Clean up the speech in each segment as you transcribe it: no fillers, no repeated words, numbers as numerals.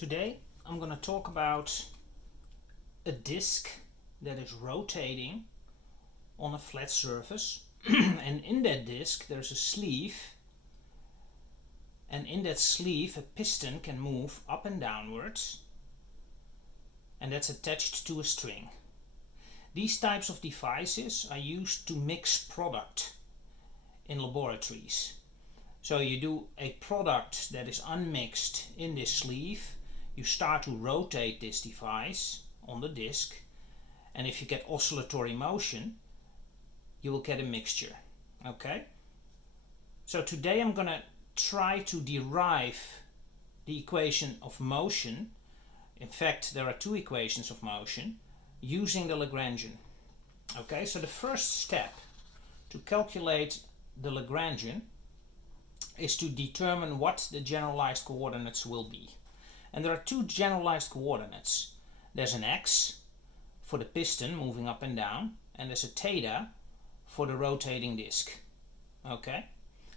Today I'm going to talk about a disk that is rotating on a flat surface and in that disk there's a sleeve, and in that sleeve a piston can move up and downwards, and that's attached to a string. These types of devices are used to mix product in laboratories. So you do a product that is unmixed in this sleeve, you start to rotate this device on the disk, and if you get oscillatory motion, you will get a mixture. Okay? So today I'm going to try to derive the equation of motion. In fact, there are two equations of motion using the Lagrangian. Okay, so the first step to calculate the Lagrangian is to determine what the generalized coordinates will be. And there are two generalized coordinates. There's an x for the piston moving up and down, and there's a theta for the rotating disk. Okay?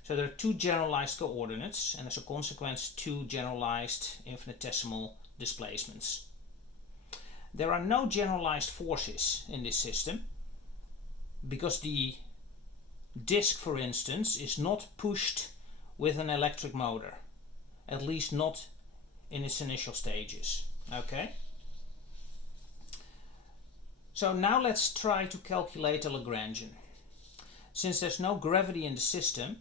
So there are two generalized coordinates, and as a consequence, two generalized infinitesimal displacements. There are no generalized forces in this system because the disk, for instance, is not pushed with an electric motor, at least not in its initial stages. Okay? So now let's try to calculate the Lagrangian. Since there's no gravity in the system,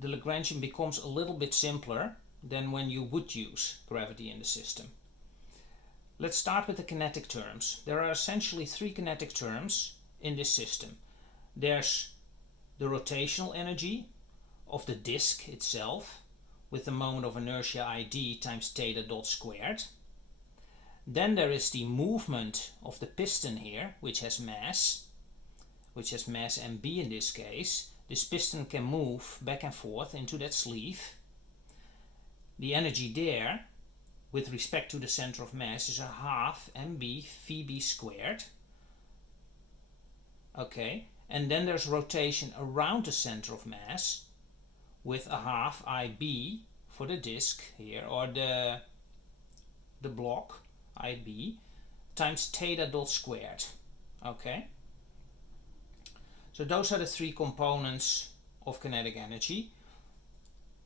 the Lagrangian becomes a little bit simpler than when you would use gravity in the system. Let's start with the kinetic terms. There are essentially three kinetic terms in this system. There's the rotational energy of the disk itself with the moment of inertia id times theta dot squared. Then there is the movement of the piston here, which has mass mb in this case. This piston can move back and forth into that sleeve. The energy there with respect to the center of mass is a half mb phi squared. Okay, and then there's rotation around the center of mass with a half IB for the disk here, or the block IB, times theta dot squared. Okay? So those are the three components of kinetic energy.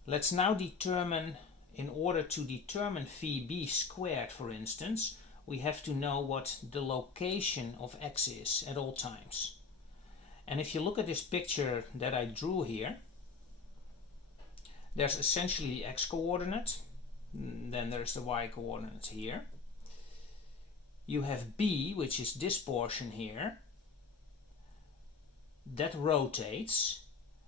Let's now determine, in order to determine phi b squared, for instance, we have to know what the location of x is at all times. And if you look at this picture that I drew here, there's essentially the x-coordinate, then there's the y-coordinate here. You have b, which is this portion here, that rotates,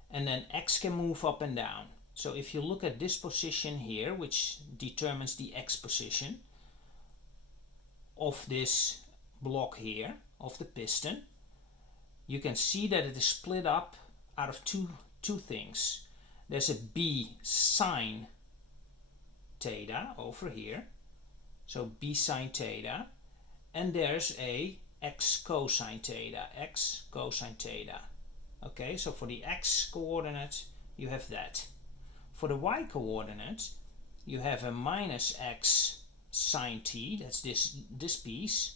and then x can move up and down. So if you look at this position here, which determines the x position of this block here, of the piston, you can see that it is split up out of two things. There's a b sine theta over here, so b sine theta, and there's a x cosine theta, x cosine theta. Okay, so for the x coordinate you have that. For the y coordinate you have a minus x sine t, that's this piece,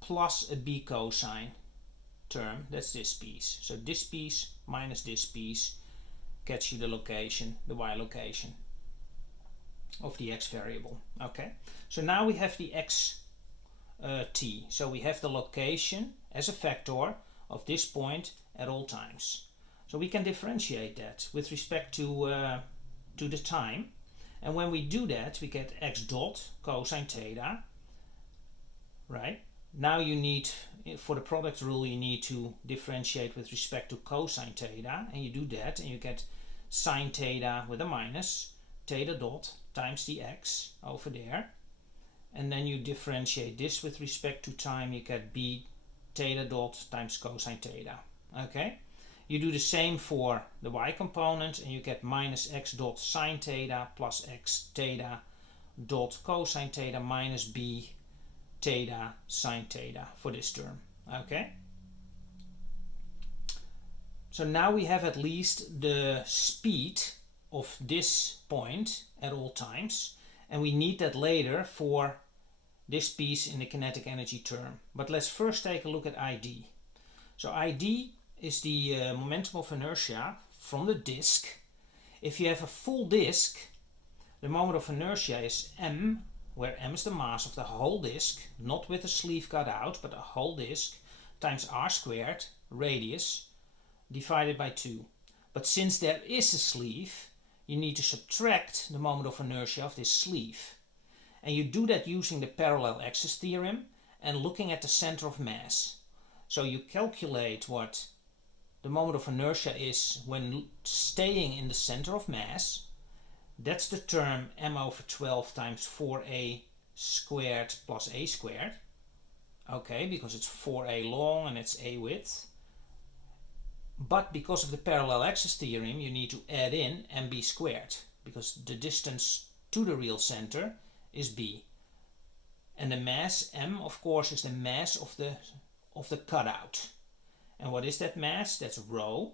plus a b cosine term, that's this piece. So this piece minus this piece gets you the location, the y location of the x variable. Okay, so now we have the x t, so we have the location as a vector of this point at all times. So we can differentiate that with respect to the time, and when we do that we get x dot cosine theta. Right, now you need, for the product rule, you need to differentiate with respect to cosine theta, and you do that and you get sine theta with a minus theta dot times the x over there, and then you differentiate this with respect to time, you get b theta dot times cosine theta. Okay, you do the same for the y component and you get minus x dot sine theta plus x theta dot cosine theta minus b theta sine theta for this term. Okay, so now we have at least the speed of this point at all times, And we need that later for this piece in the kinetic energy term. But let's first take a look at ID. So ID is the momentum of inertia from the disk. If you have a full disk, the moment of inertia is m, where m is the mass of the whole disk, not with the sleeve cut out, but the whole disk, times r squared, radius, divided by 2. But since there is a sleeve, you need to subtract the moment of inertia of this sleeve. And you do that using the parallel axis theorem and looking at the center of mass. So you calculate what the moment of inertia is when staying in the center of mass. That's the term m over 12 times 4a squared plus a squared. Okay, because it's 4a long and it's a width. But because of the parallel axis theorem, you need to add in mb squared, because the distance to the real center is b. And the mass m, of course, is the mass of the cutout. And what is that mass? That's rho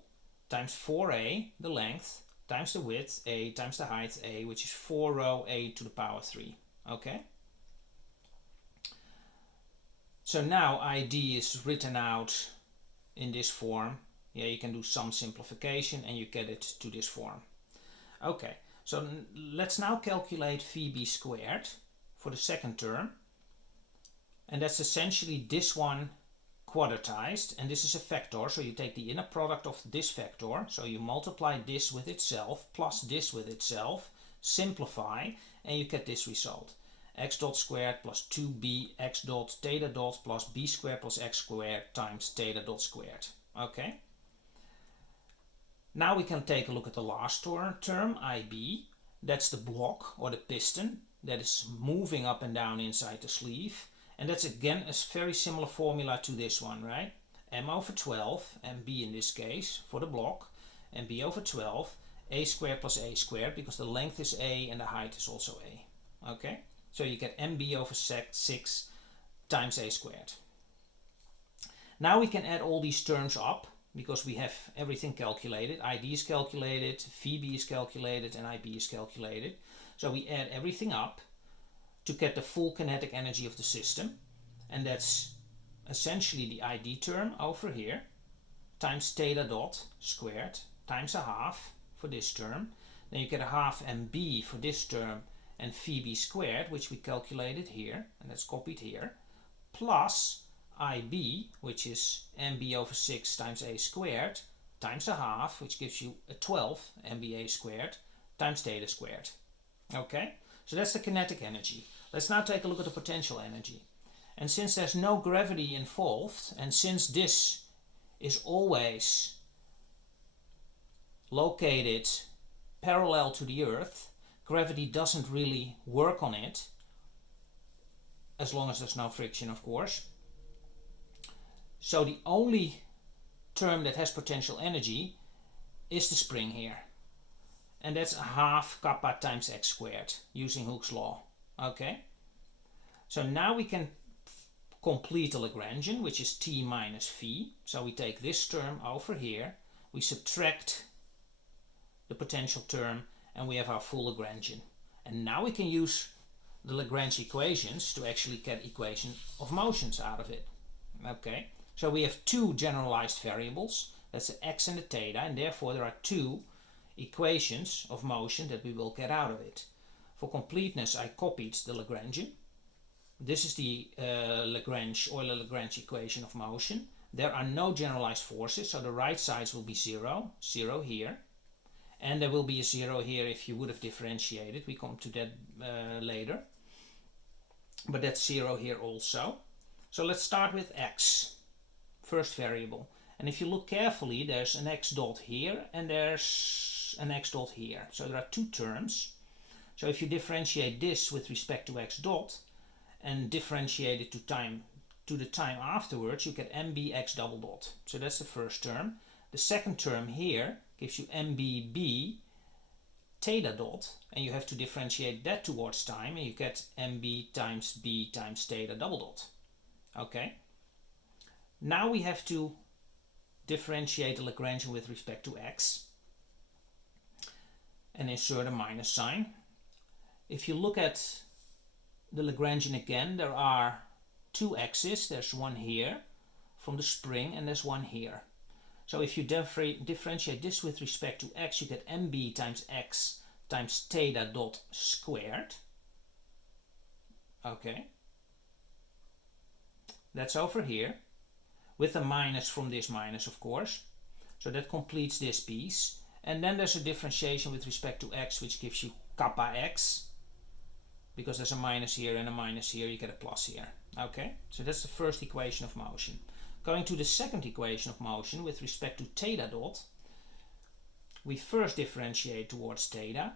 times 4a, the length, times the width, a, times the height, a, which is 4 rho a to the power 3. Okay? So now ID is written out in this form. Yeah, you can do some simplification and you get it to this form. Okay, so let's now calculate Vb squared for the second term. And that's essentially this one quadratized, and this is a vector, so you take the inner product of this vector, so you multiply this with itself plus this with itself, simplify, and you get this result. X dot squared plus 2b x dot theta dot plus b squared plus x squared times theta dot squared. Okay? Now we can take a look at the last term, IB. That's the block or the piston that is moving up and down inside the sleeve. And that's again a very similar formula to this one, right? M over 12, MB in this case, for the block, and B over 12, A squared plus A squared, because the length is A and the height is also A. Okay? So you get MB over 6 times A squared. Now we can add all these terms up, because we have everything calculated. ID is calculated, VB is calculated, and IB is calculated. So we add everything up to get the full kinetic energy of the system. And that's essentially the ID term over here, times theta dot squared, times a half for this term. Then you get a half MB for this term, and VB squared, which we calculated here, and that's copied here, plus IB, which is MB over 6 times A squared, times a half, which gives you a 12 MBA squared, times theta squared. Okay, so that's the kinetic energy. Let's now take a look at the potential energy. And since there's no gravity involved, and since this is always located parallel to the Earth, gravity doesn't really work on it, as long as there's no friction, of course. So the only term that has potential energy is the spring here. And that's a half kappa times x squared, using Hooke's law. Okay? So now we can complete the Lagrangian, which is T minus V. So we take this term over here, we subtract the potential term, and we have our full Lagrangian. And now we can use the Lagrange equations to actually get equation of motions out of it. Okay? So we have two generalized variables, that's the x and the theta, and therefore there are two equations of motion that we will get out of it. For completeness, I copied the Lagrangian. This is the Euler-Lagrange equation of motion. There are no generalized forces, so the right sides will be 0, 0 here. And there will be a 0 here if you would have differentiated. We come to that later. But that's 0 here also. So let's start with x, first variable. And if you look carefully, there's an x dot here and there's an x dot here. So there are two terms. So if you differentiate this with respect to x dot and differentiate it to the time afterwards, you get mbx double dot. So that's the first term. The second term here gives you mbb theta dot, and you have to differentiate that towards time, and you get mb times b times theta double dot. Okay. Now we have to differentiate the Lagrangian with respect to x and insert a minus sign. if you look at the Lagrangian again, there are two axes. There's one here from the spring and there's one here. So if you differentiate this with respect to x, you get mb times x times theta dot squared. Okay. That's over here, with a minus from this minus, of course. So that completes this piece. And then there's a differentiation with respect to x, which gives you kappa x. Because there's a minus here and a minus here, you get a plus here. Okay, so that's the first equation of motion. Going to the second equation of motion with respect to theta dot, we first differentiate towards theta.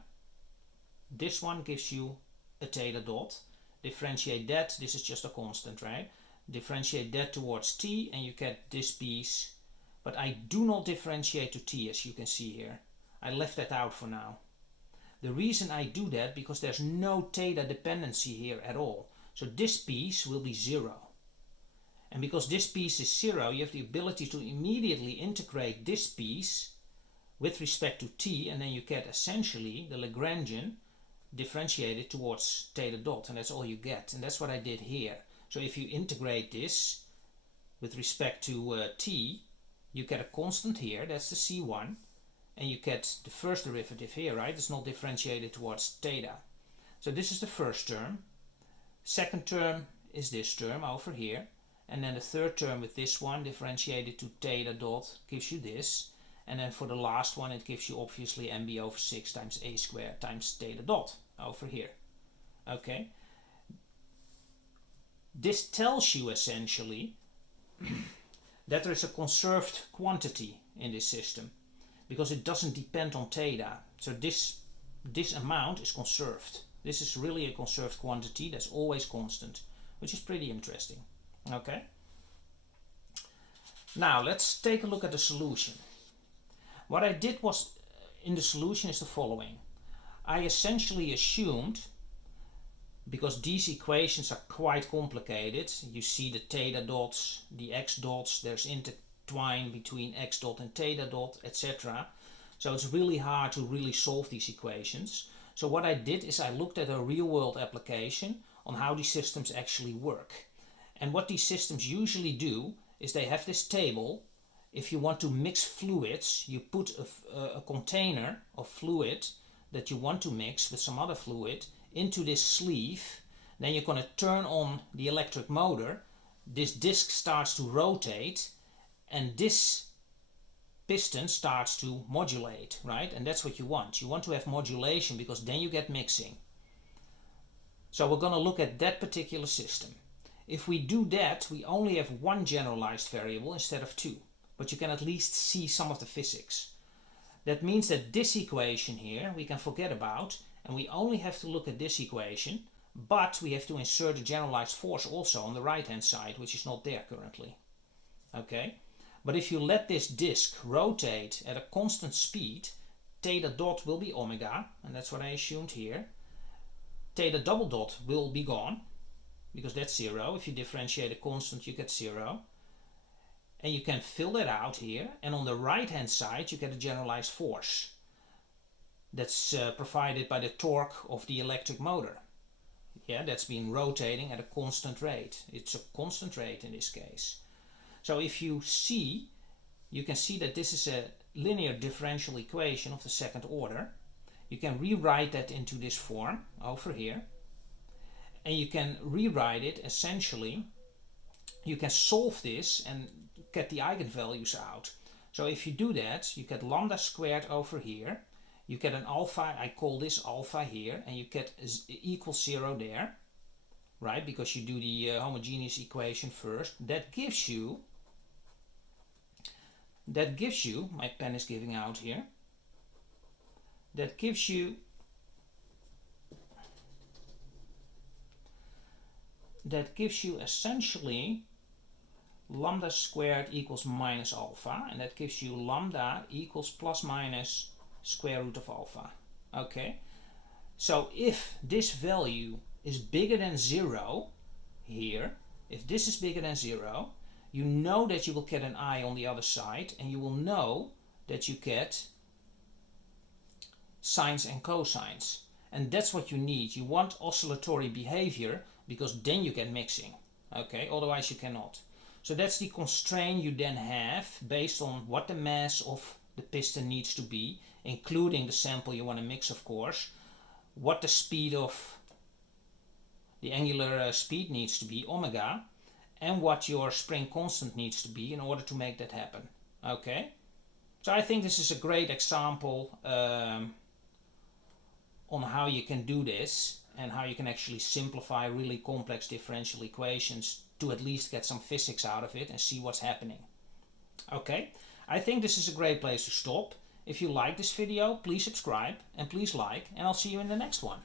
This one gives you a theta dot. Differentiate that, this is just a constant, right? Differentiate that towards t and you get this piece. But I do not differentiate to t, as you can see here. I left that out for now. The reason I do that, because there's no theta dependency here at all. So this piece will be 0. And because this piece is 0, you have the ability to immediately integrate this piece with respect to t, and then you get essentially the Lagrangian differentiated towards theta dot, and that's all you get. And that's what I did here. So if you integrate this with respect to t, you get a constant here, that's the c1, and you get the first derivative here, right? It's not differentiated towards theta. So this is the first term. Second term is this term over here. And then the third term with this one differentiated to theta dot gives you this. And then for the last one it gives you obviously mb over 6 times a squared times theta dot over here. Okay. This tells you essentially that there is a conserved quantity in this system, because it doesn't depend on theta. So this amount is conserved. This is really a conserved quantity that's always constant, which is pretty interesting. Okay. Now let's take a look at the solution. What I did was in the solution is the following. I essentially assumed, because these equations are quite complicated, you see the theta dots, the x dots, there's intertwine between x dot and theta dot, etc. So it's really hard to really solve these equations. So what I did is I looked at a real world application on how these systems actually work. And what these systems usually do is they have this table. If you want to mix fluids, you put a container of fluid that you want to mix with some other fluid into this sleeve. Then you're going to turn on the electric motor. This disc starts to rotate and this piston starts to modulate, right? And that's what you want. You want to have modulation because then you get mixing. So we're going to look at that particular system. If we do that, we only have one generalized variable instead of two. But you can at least see some of the physics. That means that this equation here we can forget about, and we only have to look at this equation, but we have to insert a generalized force also on the right hand side, which is not there currently. Okay? But if you let this disk rotate at a constant speed, theta dot will be omega, and that's what I assumed here. Theta double dot will be gone, because that's 0. If you differentiate a constant, you get 0. And you can fill that out here, and on the right hand side you get a generalized force that's provided by the torque of the electric motor. Yeah, that's been rotating at a constant rate. It's a constant rate in this case. So if you see, you can see that this is a linear differential equation of the second order. You can rewrite that into this form over here, and you can rewrite it essentially. You can solve this and get the eigenvalues out. So if you do that, you get lambda squared over here, you get an alpha, I call this alpha here, and you get equals 0 there, right? Because you do the homogeneous equation first. That gives you, my pen is giving out here, that gives you essentially lambda squared equals minus alpha, and that gives you lambda equals plus minus square root of alpha. Okay, so if this value is bigger than 0 here, if this is bigger than 0, you know that you will get an I on the other side, and you will know that you get sines and cosines. And that's what you need. You want oscillatory behavior because then you get mixing. Okay, otherwise you cannot. So that's the constraint you then have based on what the mass of the piston needs to be, including the sample you want to mix, of course, what the speed of the angular speed needs to be, omega, and what your spring constant needs to be in order to make that happen. Okay, so I think this is a great example on how you can do this and how you can actually simplify really complex differential equations to at least get some physics out of it and see what's happening. Okay, I think this is a great place to stop. If you like this video, please subscribe and please like, and I'll see you in the next one.